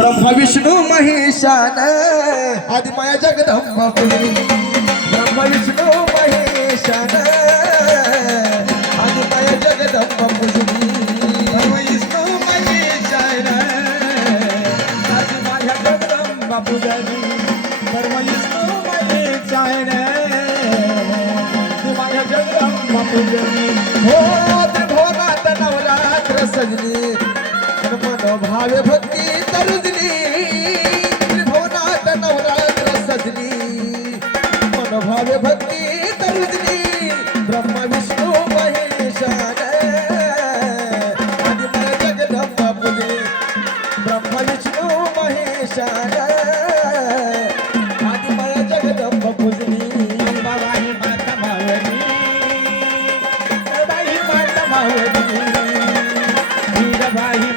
ब्रह्मा विष्णू महेशान आदिमाया जगदंबा पूजनी ब्रह्मा विष्णू महेशान आदिमाया जगदंबा पूजनी विष्णू महेशान आदिमाया जगदंबा पूजनी परम विष्णू महेशान जगदंबा हो नवरात्र सजली. भावे भाव भक्ती तरुदली ब्रह्मा विष्णू महेशा आणि मला जगदंबा पुजली ब्रह्मा विष्णू महेशा आणि मला जगदंबा पुजली बाई माता मावली। बाई माता मावली। बाई